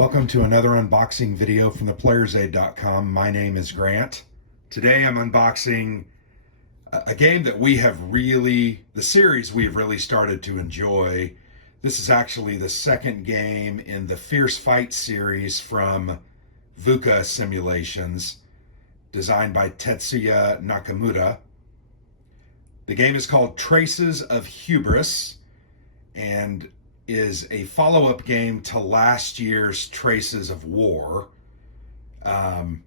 Welcome to another unboxing video from theplayersaid.com. My name is Grant. Today I'm unboxing a game that the series we've really started to enjoy. This is actually the second game in the Fierce Fight series from VUCA Simulations, designed by Tetsuya Nakamura. The game is called Traces of Hubris and is a follow-up game to last year's Traces of War. And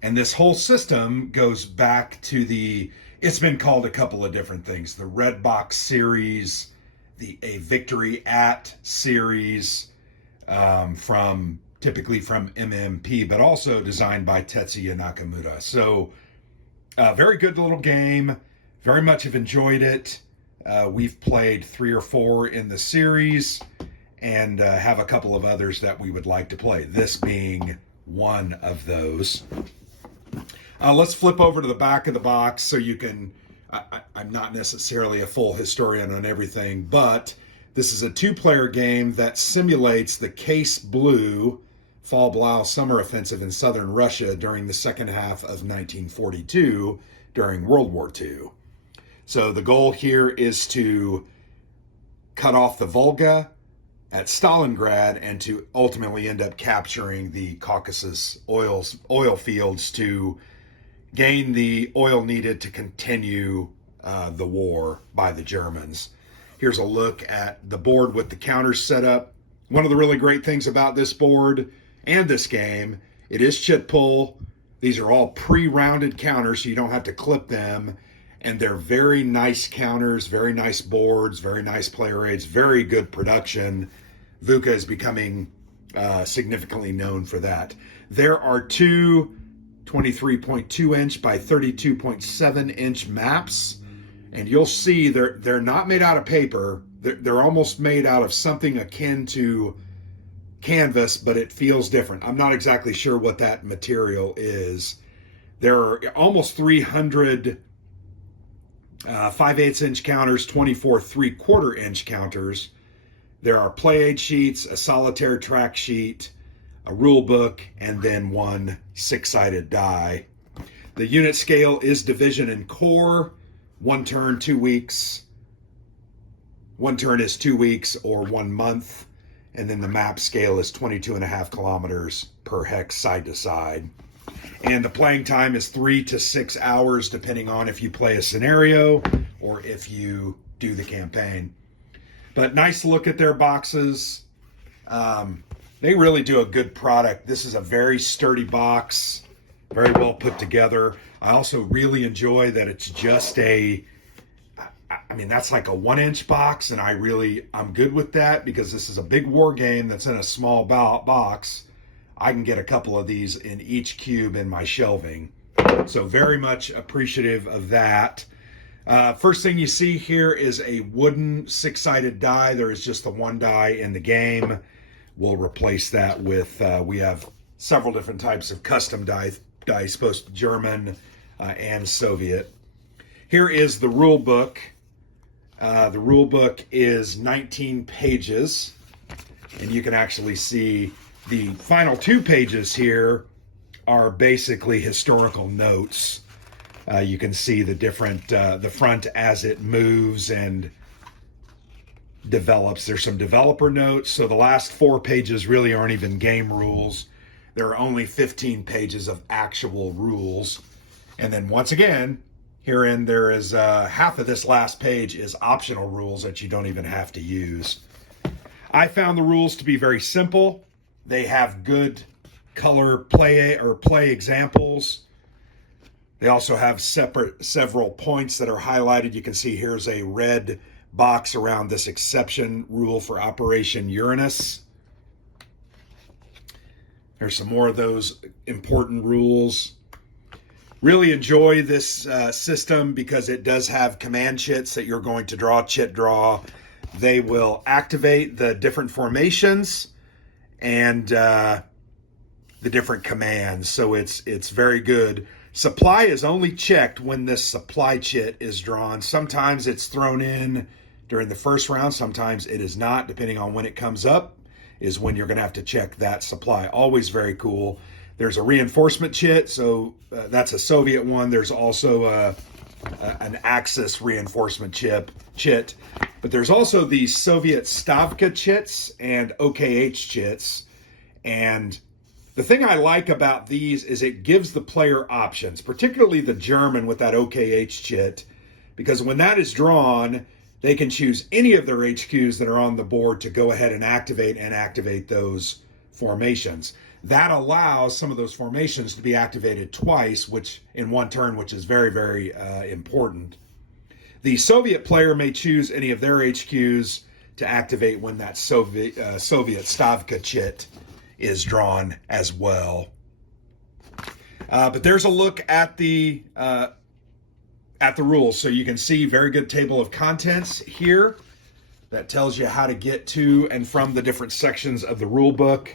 this whole system goes back to it's been called a couple of different things. The Red Box series, A Victory At series, typically from MMP, but also designed by Tetsuya Nakamura. So, very good little game. Very much have enjoyed it. We've played 3 or 4 in the series and have a couple of others that we would like to play, this being one of those. Let's flip over to the back of the box so you can, I'm not necessarily a full historian on everything, but this is a 2-player game that simulates the Case Blue Fall-Blau summer offensive in southern Russia during the second half of 1942 during World War II. So the goal here is to cut off the Volga at Stalingrad and to ultimately end up capturing the Caucasus oil fields to gain the oil needed to continue the war by the Germans. Here's a look at the board with the counters set up. One of the really great things about this board and this game, it is chit pull. These are all pre-rounded counters, so you don't have to clip them. And they're very nice counters, very nice boards, very nice player aids, very good production. VUCA is becoming significantly known for that. There are 2 23.2-inch by 32.7-inch maps, and you'll see they're not made out of paper. They're almost made out of something akin to canvas, but it feels different. I'm not exactly sure what that material is. There are almost 300 5/8-inch counters, 24 3/4-inch counters. There are play aid sheets, a solitaire track sheet, a rule book, and then 1 6-sided die. The unit scale is division and core. 1 turn, 2 weeks. 1 turn is 2 weeks or 1 month. And then the map scale is 22.5 kilometers per hex side to side. And the playing time is 3 to 6 hours, depending on if you play a scenario or if you do the campaign. But nice look at their boxes. They really do a good product. This is a very sturdy box, very well put together. I also really enjoy that it's just that's like a 1-inch box, and I'm good with that because this is a big war game that's in a small box. I can get a couple of these in each cube in my shelving. So very much appreciative of that. First thing you see here is a wooden 6-sided die. There is just the 1 die in the game. We'll replace that with, we have several different types of custom dice, both German and Soviet. Here is the rule book. The rule book is 19 pages, and you can actually see the final 2 pages here are basically historical notes. You can see the different, the front as it moves and develops. There's some developer notes. So the last 4 pages really aren't even game rules. There are only 15 pages of actual rules. And then once again, herein there is half of this last page is optional rules that you don't even have to use. I found the rules to be very simple. They have good color play examples. They also have several points that are highlighted. You can see here's a red box around this exception rule for Operation Uranus. There's some more of those important rules. Really enjoy this system because it does have command chits that you're going to draw, chit draw. They will activate the different formations and the different commands. So it's very good. Supply is only checked when this supply chit is drawn. Sometimes it's thrown in during the first round. Sometimes it is not, depending on when it comes up. is when you're going to have to check that supply. Always very cool. There's a reinforcement chit, so that's a Soviet one. There's also an Axis reinforcement chit, but there's also the Soviet Stavka chits and OKH chits. And the thing I like about these is it gives the player options, particularly the German with that OKH chit, because when that is drawn, they can choose any of their HQs that are on the board to go ahead and activate those formations. That allows some of those formations to be activated twice, which in one turn, which is very, very important. The Soviet player may choose any of their HQs to activate when that Soviet Stavka chit is drawn as well. But there's a look at the rules. So you can see very good table of contents here that tells you how to get to and from the different sections of the rule book.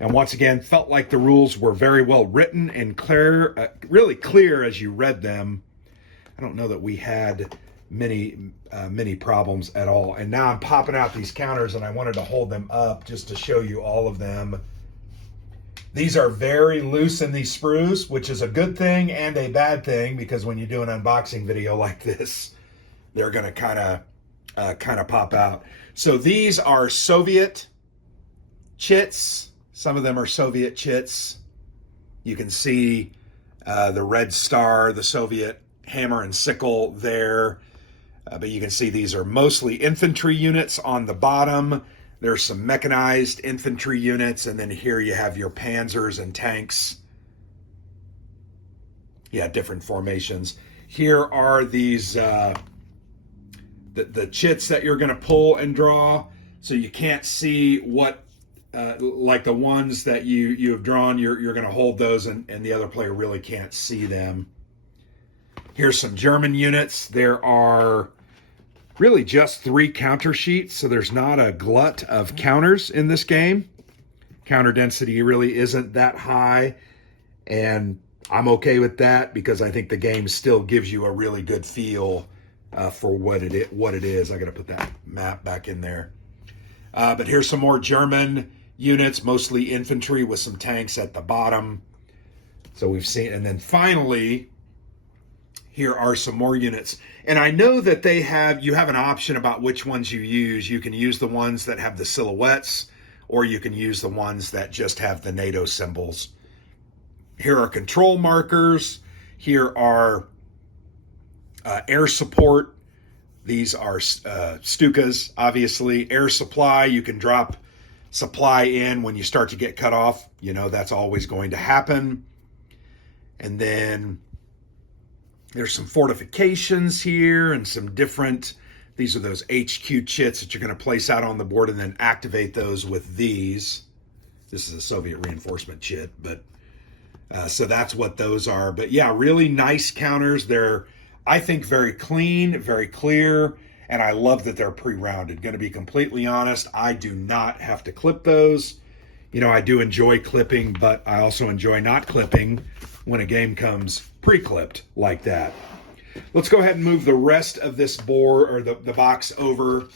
And once again, felt like the rules were very well written and clear, really clear as you read them. I don't know that we had many problems at all. And now I'm popping out these counters, and I wanted to hold them up just to show you all of them. These are very loose in these sprues, which is a good thing and a bad thing, because when you do an unboxing video like this, they're going to kind of pop out. So these are Soviet chits. Some of them are Soviet chits. You can see the red star, the Soviet hammer and sickle there. But you can see these are mostly infantry units on the bottom. There's some mechanized infantry units, and then here you have your panzers and tanks. Yeah, different formations. Here are these the chits that you're going to pull and draw, so you can't see what like the ones that you have drawn. You're going to hold those, and the other player really can't see them. Here's some German units. There are really just 3 counter sheets, so there's not a glut of counters in this game. Counter density really isn't that high, and I'm okay with that because I think the game still gives you a really good feel for what it is. I got to put that map back in there. But here's some more German units, mostly infantry with some tanks at the bottom. So we've seen, and then finally, here are some more units. And I know that you have an option about which ones you use. You can use the ones that have the silhouettes, or you can use the ones that just have the NATO symbols. Here are control markers. Here are air support. These are Stukas, obviously. Air supply, you can drop supply in when you start to get cut off. You know, that's always going to happen. And then there's some fortifications here and some different, these are those HQ chits that you're going to place out on the board and then activate those with these. This is a Soviet reinforcement chit, but so that's what those are. But yeah, really nice counters. They're, I think, very clean, very clear, and I love that they're pre-rounded. Going to be completely honest, I do not have to clip those. You know, I do enjoy clipping, but I also enjoy not clipping when a game comes pre-clipped like that. Let's go ahead and move the rest of this board or the box over.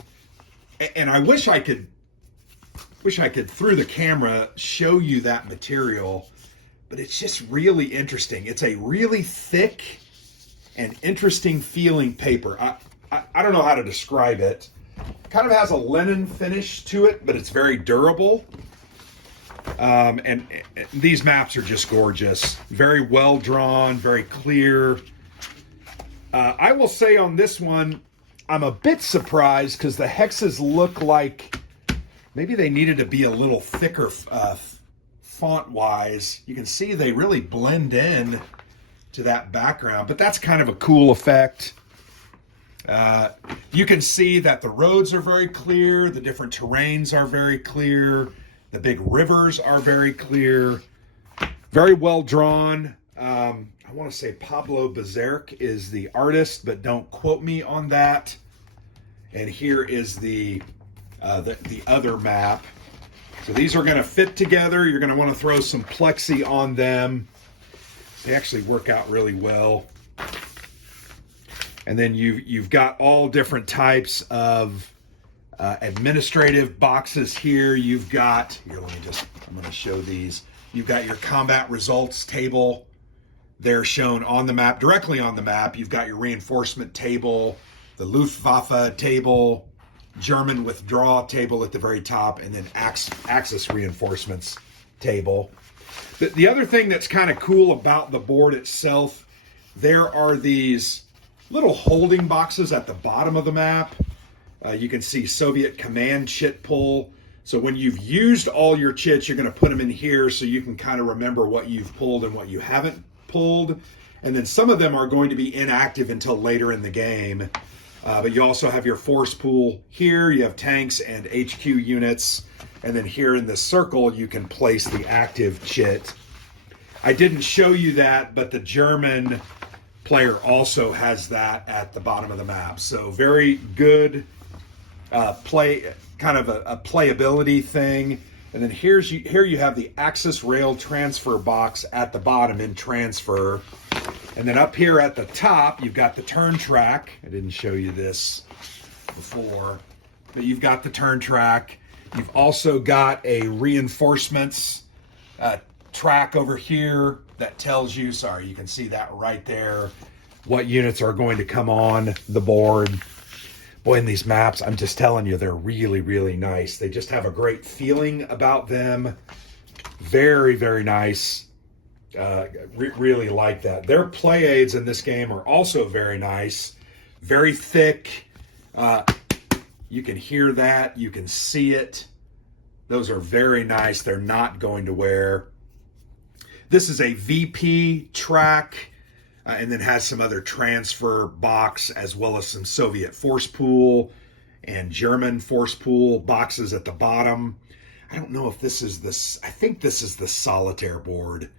And I wish I could through the camera show you that material, but it's just really interesting. It's a really thick and interesting feeling paper. I don't know how to describe it. Kind of has a linen finish to it, but it's very durable. And these maps are just gorgeous. Very well drawn, very clear. I will say on this one, I'm a bit surprised because the hexes look like maybe they needed to be a little thicker font-wise. You can see they really blend in to that background, but that's kind of a cool effect. You can see that the roads are very clear, the different terrains are very clear, the big rivers are very clear, very well drawn. I want to say Pablo Bezerk is the artist, but don't quote me on that. And here is the other map. So these are going to fit together. You're going to want to throw some plexi on them. They actually work out really well. And then you've got all different types of administrative boxes here. You've got, I'm going to show these. You've got your combat results table. They're shown on the map, directly on the map. You've got your reinforcement table, the Luftwaffe table, German withdrawal table at the very top, and then Axis reinforcements table. The other thing that's kind of cool about the board itself, there are these little holding boxes at the bottom of the map. You can see Soviet command chit pull. So when you've used all your chits, you're going to put them in here so you can kind of remember what you've pulled and what you haven't pulled. And then some of them are going to be inactive until later in the game. But you also have your force pool here. You have tanks and HQ units. And then here in the circle, you can place the active chit. I didn't show you that, but the German player also has that at the bottom of the map. So very good play, kind of a playability thing. And then here you have the Axis rail transfer box at the bottom in transfer. And then up here at the top, you've got the turn track. I didn't show you this before, but you've got the turn track. You've also got a reinforcements track over here that tells you, sorry, you can see that right there, what units are going to come on the board. Boy, in these maps, I'm just telling you, they're really, really nice. They just have a great feeling about them. Very, very nice. Really like that. Their play aids in this game are also very nice. Very thick. You can hear that. You can see it. Those are very nice. They're not going to wear. This is a VP track. And then has some other transfer box as well as some Soviet force pool and German force pool boxes at the bottom. I don't know if this is this. I think this is the solitaire board.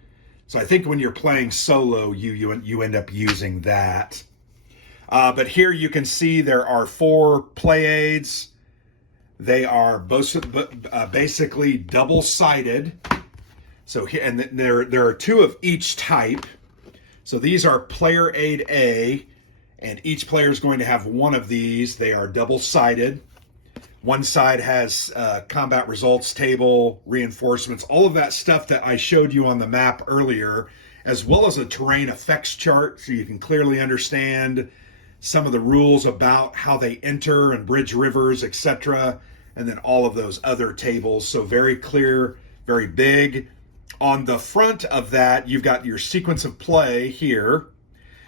So I think when you're playing solo, you end up using that. But here you can see there are 4 play aids. They are both basically double-sided. So here, and there are 2 of each type. So these are player aid A, and each player is going to have 1 of these. They are double-sided. One side has combat results table, reinforcements, all of that stuff that I showed you on the map earlier, as well as a terrain effects chart so you can clearly understand some of the rules about how they enter and bridge rivers, etc., and then all of those other tables. So very clear, very big. On the front of that, you've got your sequence of play here.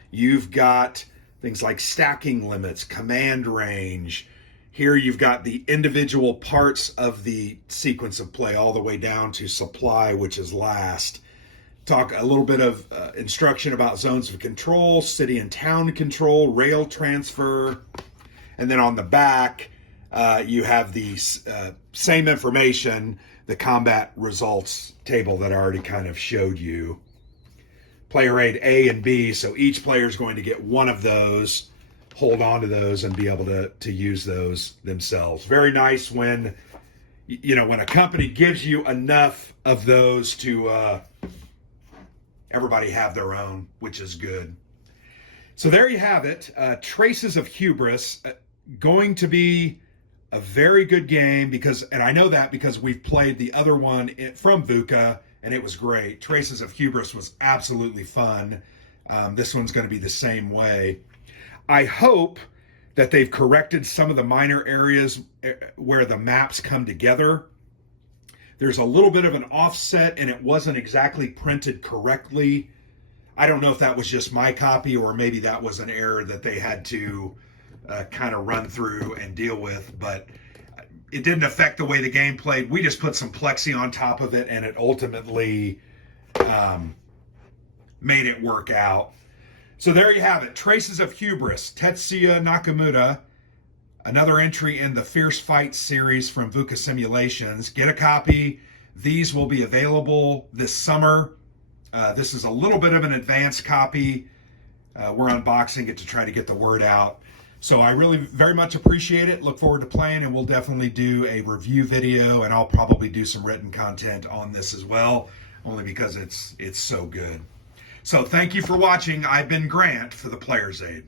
You've got things like stacking limits, command range. Here you've got the individual parts of the sequence of play all the way down to supply, which is last. Talk a little bit of instruction about zones of control, city and town control, rail transfer. And then on the back, you have the same information, the combat results table that I already kind of showed you. Player aid A and B, so each player is going to get 1 of those, hold on to those, and be able to use those themselves. Very nice when, when a company gives you enough of those to everybody have their own, which is good. So there you have it. Traces of Hubris, going to be a very good game and I know that because we've played the other one from VUCA and it was great. Traces of Hubris was absolutely fun. This one's going to be the same way. I hope that they've corrected some of the minor areas where the maps come together. There's a little bit of an offset and it wasn't exactly printed correctly. I don't know if that was just my copy or maybe that was an error that they had to kind of run through and deal with, but it didn't affect the way the game played. We just put some plexi on top of it and it ultimately made it work out. So there you have it. Traces of Hubris, Tetsuya Nakamura, another entry in the Fierce Fight series from VUCA Simulations. Get a copy. These will be available this summer. This is a little bit of an advanced copy. We're unboxing it to try to get the word out. So I really very much appreciate it. Look forward to playing, and we'll definitely do a review video, and I'll probably do some written content on this as well, only because it's so good. So thank you for watching. I've been Grant for the Player's Aid.